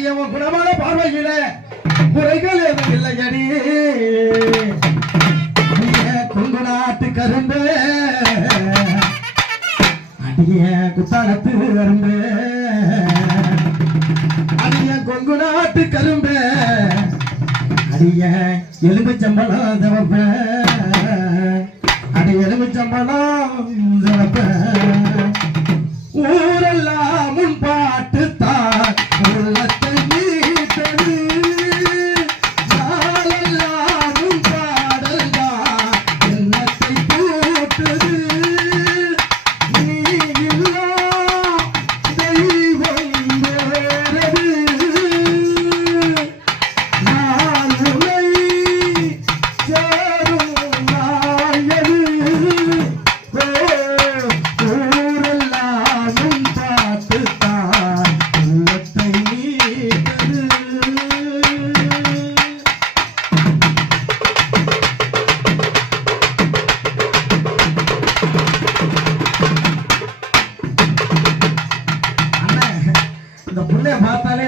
அடியவன் குணமான பார்வையில குறைகள் எதுவும் இல்லையடி கொங்கு நாட்டு கரும்பு அடிய குத்தாலத்து கரும்பு அடிய கொங்கு நாட்டு கரும்பு அடிய எலும்புச்சம்பளம் சிவப்ப அடி எலும்புச்சம்பளம் சிவப்ப ஊரெல்லாம் முன் பாட்டு தான் உள்ளத்தை நீட்டது நாளெல்லாம் முன் பாடல் தான் எண்ணத்தை கூட்டுது நீ இல்லா தெய்வம் வேறது நாளுமை சேரும் நாயது இந்த புள்ளைய பார்த்தாலே